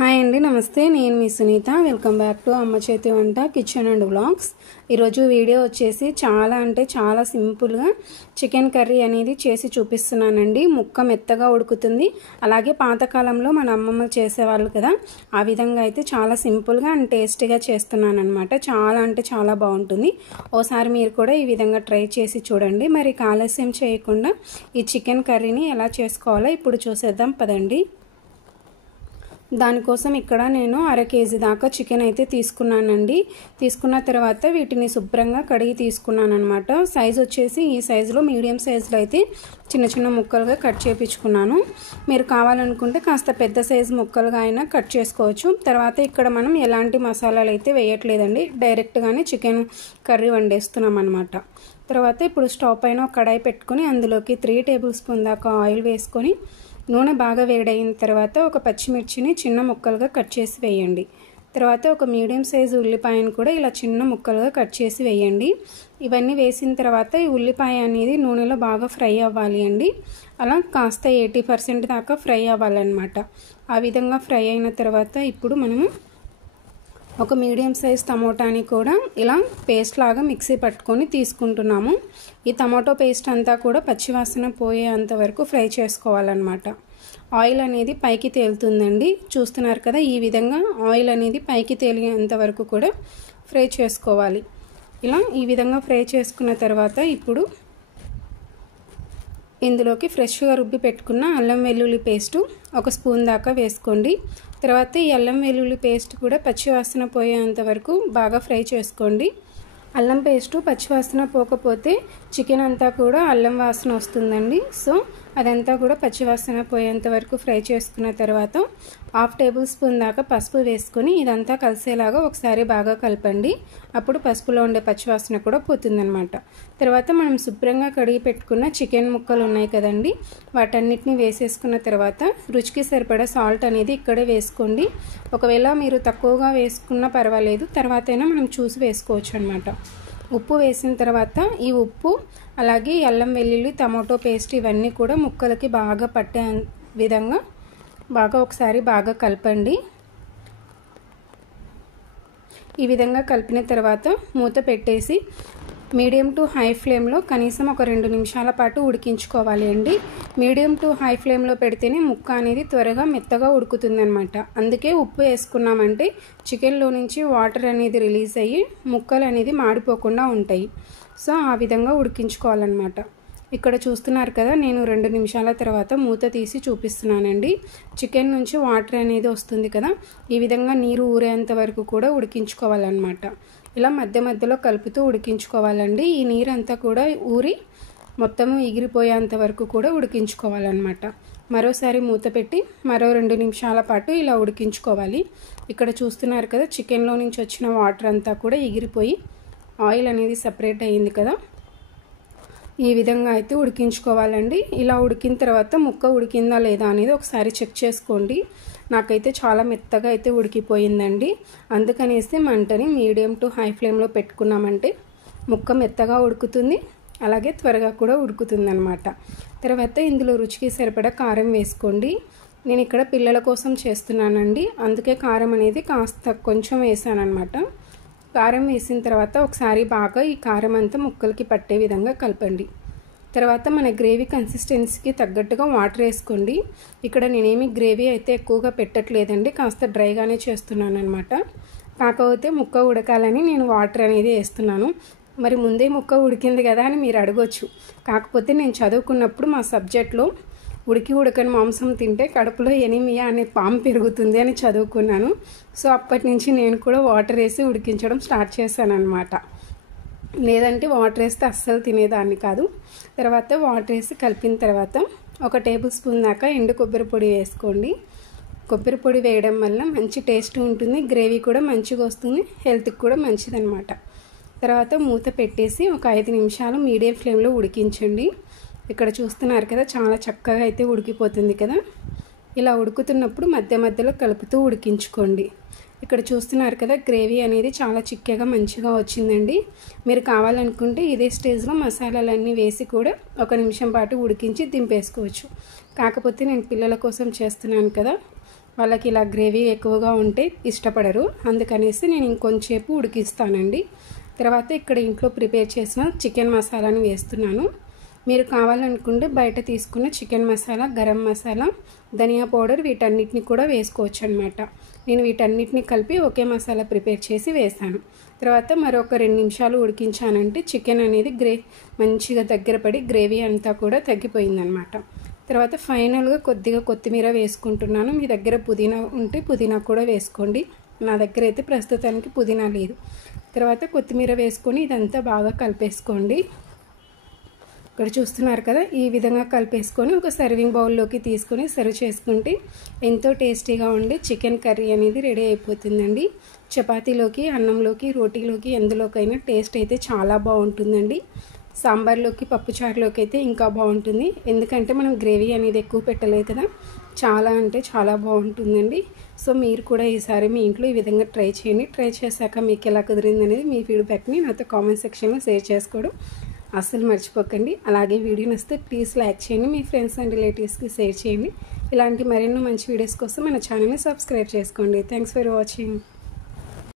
Hi అండి, నమస్తే. నేను మీ సునీత. వెల్కమ్ బ్యాక్ టు అమ్మ చేతి వంట కిచెన్ అండ్ వ్లాగ్స్. ఈరోజు వీడియో వచ్చేసి చాలా సింపుల్గా చికెన్ కర్రీ అనేది చేసి చూపిస్తున్నానండి. ముక్క మెత్తగా ఉడుకుతుంది. అలాగే పాతకాలంలో మన అమ్మమ్మ చేసేవాళ్ళు కదా, ఆ విధంగా అయితే చాలా సింపుల్గా అండ్ టేస్టీగా చేస్తున్నాను అనమాట. చాలా బాగుంటుంది. ఓసారి మీరు కూడా ఈ విధంగా ట్రై చేసి చూడండి. మరి ఆలస్యం చేయకుండా ఈ చికెన్ కర్రీని ఎలా చేసుకోవాలో ఇప్పుడు చూసేద్దాం పదండి. దానికోసం ఇక్కడ నేను 1/2 కేజీ దాకా చికెన్ అయితే తీసుకున్నానండి. తీసుకున్న తర్వాత వీటిని శుభ్రంగా కడిగి తీసుకున్నాను అనమాట. సైజు వచ్చేసి ఈ సైజులో మీడియం సైజులో అయితే చిన్న ముక్కలుగా కట్ చేయించుకున్నాను. మీరు కావాలనుకుంటే కాస్త పెద్ద సైజు ముక్కలుగా అయినా కట్ చేసుకోవచ్చు. తర్వాత ఇక్కడ మనం ఎలాంటి మసాలాలు అయితే వేయట్లేదండి, డైరెక్ట్గానే చికెన్ కర్రీ వండేస్తున్నాం అనమాట. తర్వాత ఇప్పుడు స్టవ్ పైన ఒక కడాయి పెట్టుకొని అందులోకి 3 టేబుల్ స్పూన్ దాకా ఆయిల్ వేసుకొని నూనె బాగా వేడైన తర్వాత ఒక పచ్చిమిర్చిని చిన్న ముక్కలుగా కట్ చేసి వేయండి. తర్వాత ఒక మీడియం సైజు ఉల్లిపాయను కూడా ఇలా చిన్న ముక్కలుగా కట్ చేసి వేయండి. ఇవన్నీ వేసిన తర్వాత ఈ ఉల్లిపాయ అనేది నూనెలో బాగా ఫ్రై అవ్వాలి అండి. అలా కాస్త 80% దాకా ఫ్రై అవ్వాలన్నమాట. ఆ విధంగా ఫ్రై అయిన తర్వాత ఇప్పుడు మనము ఒక మీడియం సైజ్ టమోటాని కూడా ఇలా పేస్ట్ లాగా మిక్సీ పట్టుకొని తీసుకుంటున్నాము. ఈ టమాటో పేస్ట్ అంతా కూడా పచ్చివాసన పోయేంత వరకు ఫ్రై చేసుకోవాలన్నమాట. ఆయిల్ అనేది పైకి తేలుతుందండి, చూస్తున్నారు కదా. ఈ విధంగా ఆయిల్ అనేది పైకి తేలేంత వరకు కూడా ఫ్రై చేసుకోవాలి. ఇలా ఈ విధంగా ఫ్రై చేసుకున్న తర్వాత ఇప్పుడు ఇందులోకి ఫ్రెష్గా రుబ్బి పెట్టుకున్న అల్లం వెల్లుల్లి పేస్టు 1 స్పూన్ దాకా వేసుకోండి. తర్వాత ఈ అల్లం వెల్లుల్లి పేస్ట్ కూడా పచ్చివాసన పోయేంత వరకు బాగా ఫ్రై చేసుకోండి. అల్లం పేస్టు పచ్చివాసన పోకపోతే చికెన్ అంతా కూడా అల్లం వాసన వస్తుందండి. సో అదంతా కూడా పచ్చివాసన పోయేంత వరకు ఫ్రై చేసుకున్న తర్వాత 1/2 టేబుల్ స్పూన్ దాకా పసుపు వేసుకొని ఇదంతా కలిసేలాగా ఒకసారి బాగా కలపండి. అప్పుడు పసుపులో ఉండే పచ్చివాసన కూడా పోతుందన్నమాట. తర్వాత మనం శుభ్రంగా కడిగి పెట్టుకున్న చికెన్ ముక్కలు ఉన్నాయి కదండి, వాటన్నిటిని వేసేసుకున్న తర్వాత రుచికి సరిపడా సాల్ట్ అనేది ఇక్కడే వేసుకోండి. ఒకవేళ మీరు తక్కువగా వేసుకున్నా పర్వాలేదు, తర్వాత అయినా మనం చూసి వేసుకోవచ్చు అనమాట. ఉప్పు వేసిన తర్వాత ఈ ఉప్పు అలాగే అల్లం వెల్లుల్లి టమాటో పేస్ట్ ఇవన్నీ కూడా ముక్కలకి బాగా పట్టే విధంగా ఒకసారి బాగా కలపండి. ఈ విధంగా కలిపిన తర్వాత మూత పెట్టేసి మీడియం టు హై ఫ్లేమ్లో కనీసం ఒక 2 నిమిషాల పాటు ఉడికించుకోవాలి అండి. మీడియం టు హై ఫ్లేమ్లో పెడితేనే ముక్క అనేది త్వరగా మెత్తగా ఉడుకుతుందనమాట. అందుకే ఉప్పు వేసుకున్నామంటే చికెన్లో నుంచి వాటర్ అనేది రిలీజ్ అయ్యి ముక్కలు అనేది మాడిపోకుండా ఉంటాయి. సో ఆ విధంగా ఉడికించుకోవాలన్నమాట. ఇక్కడ చూస్తున్నారు కదా, నేను 2 నిమిషాల తర్వాత మూత తీసి చూపిస్తున్నానండి. చికెన్ నుంచి వాటర్ అనేది వస్తుంది కదా, ఈ విధంగా నీరు ఊరేంత వరకు కూడా ఉడికించుకోవాలన్నమాట. ఇలా మధ్యలో కలుపుతూ ఉడికించుకోవాలండి. ఈ నీరంతా కూడా ఊరి మొత్తము ఎగిరిపోయేంత వరకు కూడా ఉడికించుకోవాలన్నమాట. మరోసారి మూత పెట్టి మరో 2 నిమిషాల పాటు ఇలా ఉడికించుకోవాలి. ఇక్కడ చూస్తున్నారు కదా, చికెన్లో నుంచి వచ్చిన వాటర్ అంతా కూడా ఎగిరిపోయి ఆయిల్ అనేది సపరేట్ అయ్యింది కదా. ఈ విధంగా అయితే ఉడికించుకోవాలండి. ఇలా ఉడికిన తర్వాత ముక్క ఉడికిందా లేదా అనేది ఒకసారి చెక్ చేసుకోండి. నాకైతే చాలా మెత్తగా అయితే ఉడికిపోయిందండి. అందుకనేసి మంటని మీడియం టు హై ఫ్లేమ్లో పెట్టుకున్నామంటే ముక్క మెత్తగా ఉడుకుతుంది, అలాగే త్వరగా కూడా ఉడుకుతుందన్నమాట. తర్వాత ఇందులో రుచికి సరిపడా కారం వేసుకోండి. నేను ఇక్కడ పిల్లల కోసం చేస్తున్నానండి, అందుకే కారం అనేది కాస్త కొంచెం వేసానన్నమాట. కారం వేసిన తర్వాత ఒకసారి బాగా ఈ కారం అంతా ముక్కలకి పట్టే విధంగా కలపండి. తర్వాత మన గ్రేవీ కన్సిస్టెన్సీకి తగ్గట్టుగా వాటర్ వేసుకోండి. ఇక్కడ నేనేమి గ్రేవీ అయితే ఎక్కువగా పెట్టట్లేదండి, కాస్త డ్రైగానే చేస్తున్నాను అనమాట. కాకపోతే ముక్క ఉడకాలని నేను వాటర్ అనేది వేస్తున్నాను. మరి ముందే ముక్క ఉడికింది కదా అని మీరు అడగొచ్చు. కాకపోతే నేను చదువుకున్నప్పుడు మా సబ్జెక్ట్లో ఉడకని మాంసం తింటే కడుపులో ఎనీమియా అనే పాము పెరుగుతుంది అని చదువుకున్నాను. సో అప్పటి నుంచి నేను కూడా వాటర్ వేసి ఉడికించడం స్టార్ట్ చేశాను అనమాట. లేదంటే వాటర్ వేస్తే అస్సలు తినేదాన్ని కాదు. తర్వాత వాటర్ వేసి కలిపిన తర్వాత 1 టేబుల్ స్పూన్ దాకా ఎండు కొబ్బరి పొడి వేసుకోండి. కొబ్బరి పొడి వేయడం వల్ల మంచి టేస్ట్ ఉంటుంది, గ్రేవీ కూడా మంచిగా వస్తుంది, హెల్త్కి కూడా మంచిదన్నమాట. తర్వాత మూత పెట్టేసి ఒక 5 నిమిషాలు మీడియం ఫ్లేమ్లో ఉడికించండి. ఇక్కడ చూస్తున్నారు కదా, చాలా చక్కగా అయితే ఉడికిపోతుంది కదా. ఇలా ఉడుకుతున్నప్పుడు మధ్యలో కలుపుతూ ఉడికించుకోండి. ఇక్కడ చూస్తున్నారు కదా, గ్రేవీ అనేది చాలా చిక్కగా మంచిగా వచ్చిందండి. మీరు కావాలనుకుంటే ఇదే స్టేజ్లో మసాలాలన్నీ వేసి కూడా 1 నిమిషం పాటు ఉడికించి దింపేసుకోవచ్చు. కాకపోతే నేను పిల్లల కోసం చేస్తున్నాను కదా, వాళ్ళకి ఇలా గ్రేవీ ఎక్కువగా ఉంటే ఇష్టపడరు, అందుకనేసి నేను ఇంకొంచెంసేపు ఉడికిస్తానండి. తర్వాత ఇక్కడ ఇంట్లో ప్రిపేర్ చేసిన చికెన్ మసాలాను వేస్తున్నాను. మీరు కావాలనుకుంటే బయట తీసుకున్న చికెన్ మసాలా, గరం మసాలా, ధనియా పౌడర్ వీటన్నిటిని కూడా వేసుకోవచ్చు అనమాట. నేను వీటన్నిటిని కలిపి ఒకే మసాలా ప్రిపేర్ చేసి వేసాను. తర్వాత మరొక 2 నిమిషాలు ఉడికించానంటే చికెన్ అనేది మంచిగా దగ్గర పడి గ్రేవీ అంతా కూడా తగ్గిపోయిందనమాట. తర్వాత ఫైనల్గా కొద్దిగా కొత్తిమీర వేసుకుంటున్నాను. మీ దగ్గర పుదీనా ఉంటే పుదీనా కూడా వేసుకోండి. నా దగ్గర అయితే ప్రస్తుతానికి పుదీనా లేదు. తర్వాత కొత్తిమీర వేసుకొని ఇదంతా బాగా కలిపేసుకోండి. ఇక్కడ చూస్తున్నారు కదా, ఈ విధంగా కలిపేసుకొని ఒక సర్వింగ్ బౌల్లోకి తీసుకొని సర్వ్ చేసుకుంటే ఎంతో టేస్టీగా ఉండే చికెన్ కర్రీ అనేది రెడీ అయిపోతుందండి. చపాతీలోకి, అన్నంలోకి, రోటీలోకి ఎందులోకైనా టేస్ట్ అయితే చాలా బాగుంటుందండి. సాంబార్లోకి, పప్పుచారులోకి అయితే ఇంకా బాగుంటుంది. ఎందుకంటే మనం గ్రేవీ అనేది ఎక్కువ పెట్టలేదు కదా, చాలా అంటే చాలా బాగుంటుందండి. సో మీరు కూడా ఈసారి మీ ఇంట్లో ఈ విధంగా ట్రై చేయండి. ట్రై చేశాక మీకు ఎలా కుదిరింది అనేది మీ ఫీడ్బ్యాక్ని నాతో కామెంట్ సెక్షన్లో షేర్ చేసుకోవడం అస్సలు మర్చిపోకండి. అలాగే వీడియో నచ్చితే ప్లీజ్ లైక్ చేయండి, మీ ఫ్రెండ్స్ అండ్ రిలేటివ్స్కి షేర్ చేయండి. ఇలాంటి మరెన్నో మంచి వీడియోస్ కోసం మన ఛానల్ని సబ్స్క్రైబ్ చేసుకోండి. Thanks for watching.